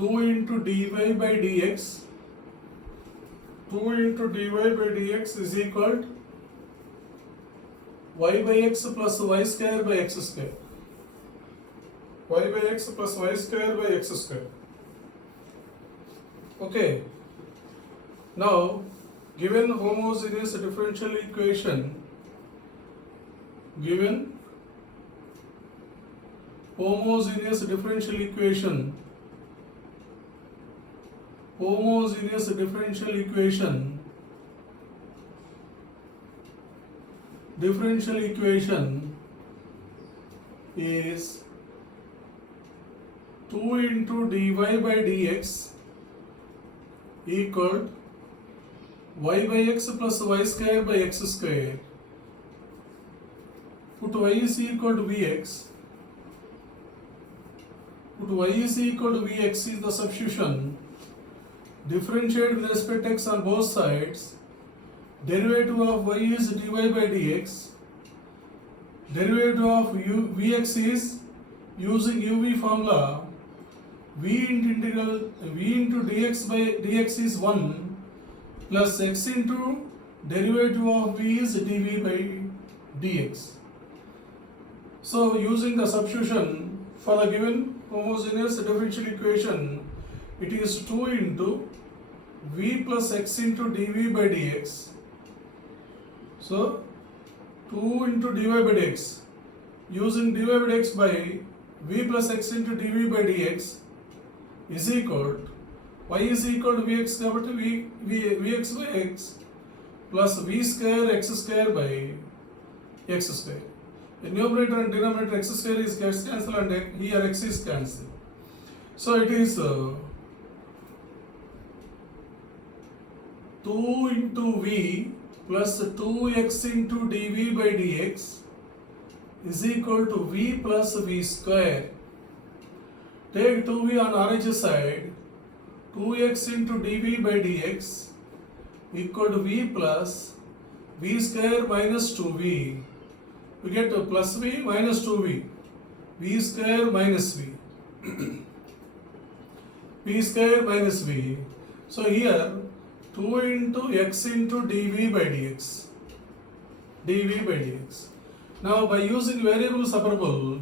2 into dy by dx, 2 into dy by dx is equal to y by x plus y square by x square. Y by x plus y square by x square. Okay. Now, given homogeneous differential equation, homogeneous differential equation is 2 into dy by dx equal y by x plus y square by x square. Put y is equal to vx. Put y is equal to vx is the substitution. Differentiate with respect to x on both sides. Derivative of y is dy by dx. Derivative of vx is using uv formula. V into dx by dx is 1 plus x into derivative of v is dv by dx. So using the substitution for the given homogeneous differential equation, it is 2 into v plus x into dv by dx. So 2 into dy by dx, using dy by dx by v plus x into dv by dx is equal to y is equal to vx కాబట్టి vx by x plus v square x square by x square. The numerator and denominator x square is cancelled and here x is cancelled. So it is 2 into v plus 2x into dv by dx is equal to v plus v square. Take 2v on RHS side, 2x into dv by dx equal to v plus v square minus 2v. We get plus v minus 2v, v square minus v, v square minus v. So here 2 into x into dv by dx. Now by using variable separable,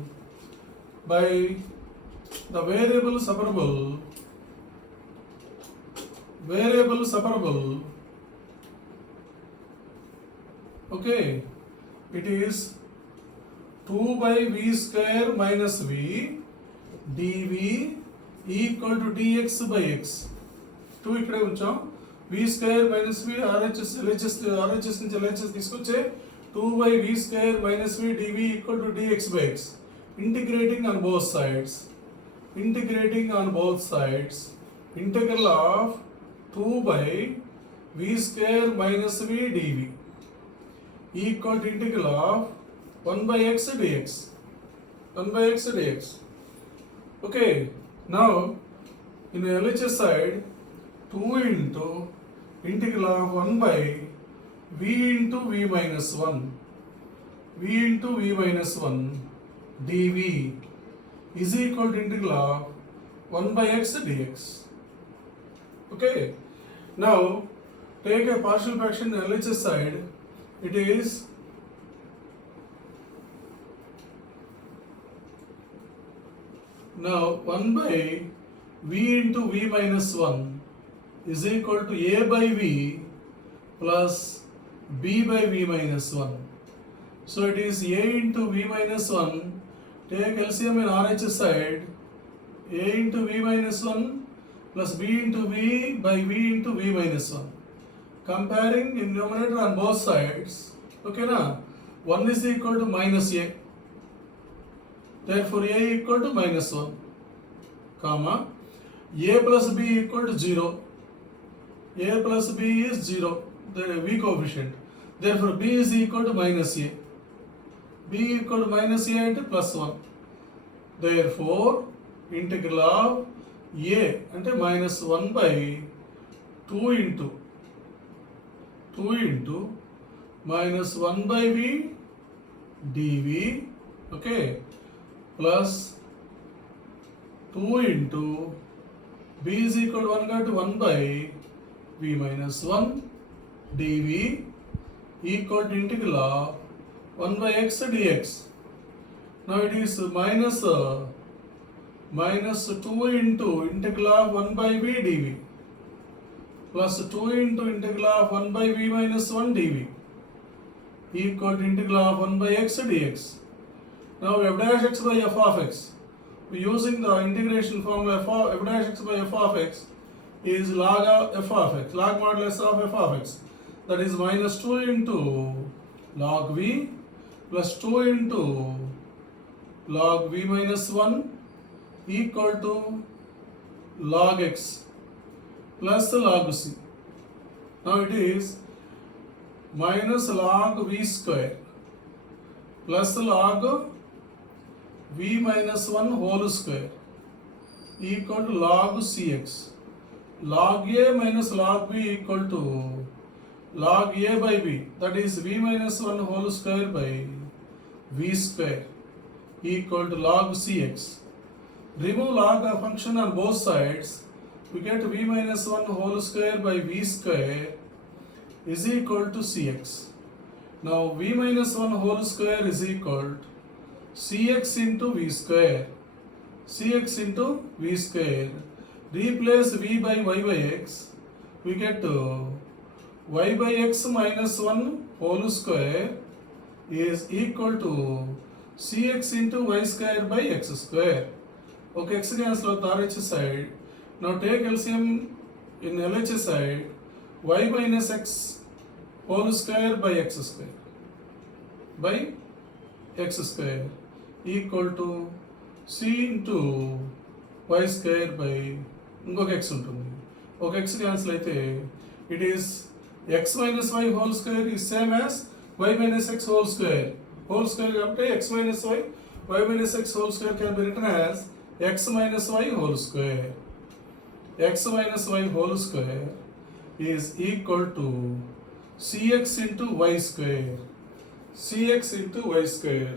okay, it is 2 by v square minus v dv equal to dx by x. 2 ఇక్కడే ఉంచాం. v square minus v RHS నుంచి LHS తీసుకొచ్చే 2 by v square minus v dv equal to dx by x. Integrating on both sides. Integral of 2 by v square minus v dv equal to integral of 1 by x dx. Okay, now in the LHS side, 2 into integral of 1 by v into v minus 1 dv is equal to integral of 1 by x dx. Okay, now take a partial fraction in LHS side. It is now 1 by v into v minus 1 is equal to a by v plus b by v minus 1. So it is a into v minus 1. Take LCM in RHS side. A into v minus 1 plus b into v by v into v minus 1. Comparing in numerator on both sides. Okay na? 1 is equal to minus a. Therefore a equal to minus 1. Comma. A plus b equal to 0. A plus b is 0. The v coefficient. Therefore b is equal to minus a. B equal to minus a and plus 1. Therefore integral of a అంటే minus 1 by 2 into minus 1 by v dv, okay, plus 2 into b is equal to 1 కాబట్టి 1 by v minus 1 dv equal to integral of 1 by x dx. Now it is minus 2 into integral of 1 by v dv plus 2 into integral of 1 by v minus 1 dv equal to integral of 1 by x dx. Now f dash x by f of x, using the integration formula f dash x by f of x is log of f of x, log modulus of f of x, that is minus 2 into log v plus 2 into log v minus 1 equal to log x plus log c. Now it is minus log v square plus log v minus 1 whole square equal to log cx. Log a minus log b equal to log a by b, that is v minus 1 whole square by v square equal to log cx. Remove log a function on both sides, we get v minus 1 whole square by v square is equal to cx. Now v minus 1 whole square is equal to cx into v square. Cx into v square. Replace v by y by x. We get y by x minus 1 whole square is equal to cx into y square by x square. Okay, x cancel out RHS side. Now take LCM in LHS side. Y minus x whole square by x square by x square equal to c into y square by ఇంకొక x ఉంటుంది. ఒక x cancel అయితే it is x minus y whole square is same as y minus x whole square కాబట్టి x minus y minus x whole square can be written as x minus y whole square. X minus y whole square is equal to cx into y square. Cx into y square.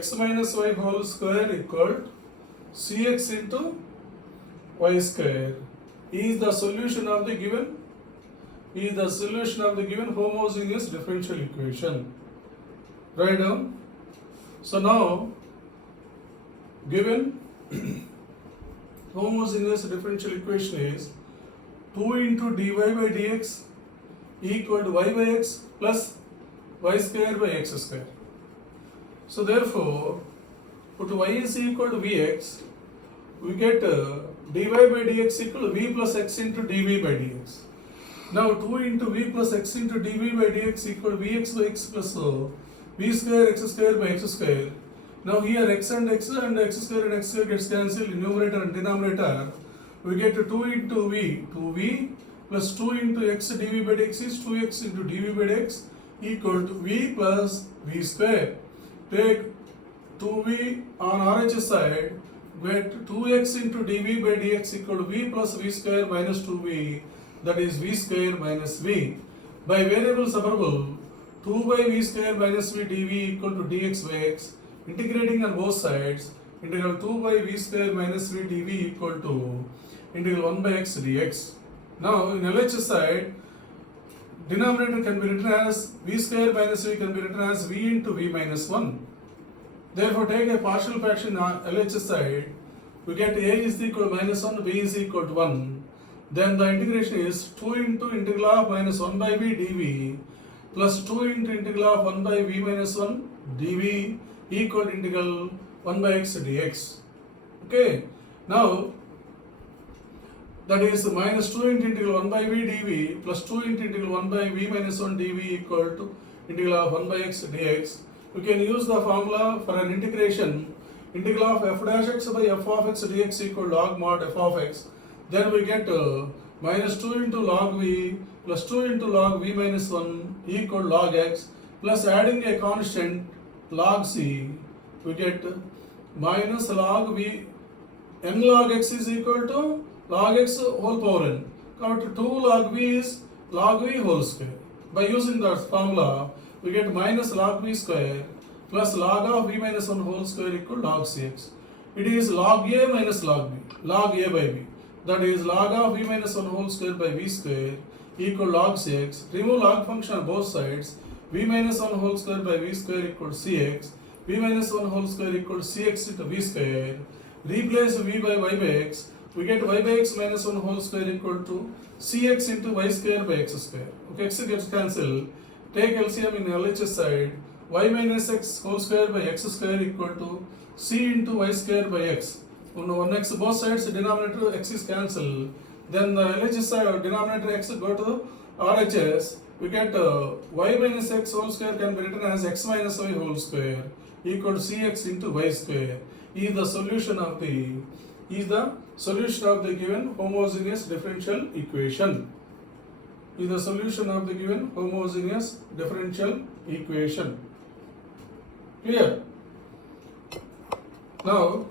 X minus y whole square equal cx into y square is the solution of the given homogeneous differential equation. Write down. So now given homogeneous differential equation is 2 into dy by dx equal to y by x plus y square by x square. So therefore, put y is equal to vx, we get dy by dx equal to v plus x into dv by dx. Now 2 into v plus x into dv by dx equal to vx by x plus v square x square by x square. Now here x and x square and x square gets cancelled in numerator and denominator. We get 2 into v, 2v plus 2 into x dv by dx is 2x into dv by dx equal to v plus v square. Take 2v on RHS side, get 2x into dv by dx equal to v plus v square minus 2v, that is v square minus v. By variable separable, 2 by v square minus v dv equal to dx by x. Integrating on both sides, integral 2 by v square minus v dv equal to integral 1 by x dx. Now in LHS side, denominator can be written as v square minus v can be written as v into v minus 1. Therefore take a partial fraction on LHS side, we get a is equal to minus 1, b is equal to 1. Then the integration is 2 into integral of minus 1 by v dv plus 2 into integral of 1 by v minus 1 dv equal to integral 1 by x dx. Okay, now that is minus 2 into integral 1 by v dv plus 2 into integral 1 by v minus 1 dv equal to integral of 1 by x dx. We can use the formula for an integration. Integral of f dash x by f of x dx equal log mod f of x. Then we get minus 2 into log v plus 2 into log v minus 1 equal log x plus adding a constant log c, we get minus log v n log x is equal to log x whole power n. Come to 2 log v is log v whole square. By using that formula, we get minus log v square plus log of v minus 1 whole square equal log cx. It is log a minus log b, log a by b. that is log of v minus 1 whole square by v square equal log cx. Remove log function on both sides. V minus 1 whole square by v square equal cx. V minus 1 whole square equal cx into v square. Replace v by y by x. We get y by x minus 1 whole square equal to cx into y square by x square. Okay, x gets cancelled. Take LCM in LHS side. Y minus x whole square by x square equal to c into y square by x. On 1x both sides denominator x is cancelled. Then the LHS side denominator x go to RHS. We get y minus x whole square can be written as x minus y whole square equal to cx into y square. Is the solution of the given homogeneous differential equation. Is the solution of the given homogeneous differential equation. Clear? Now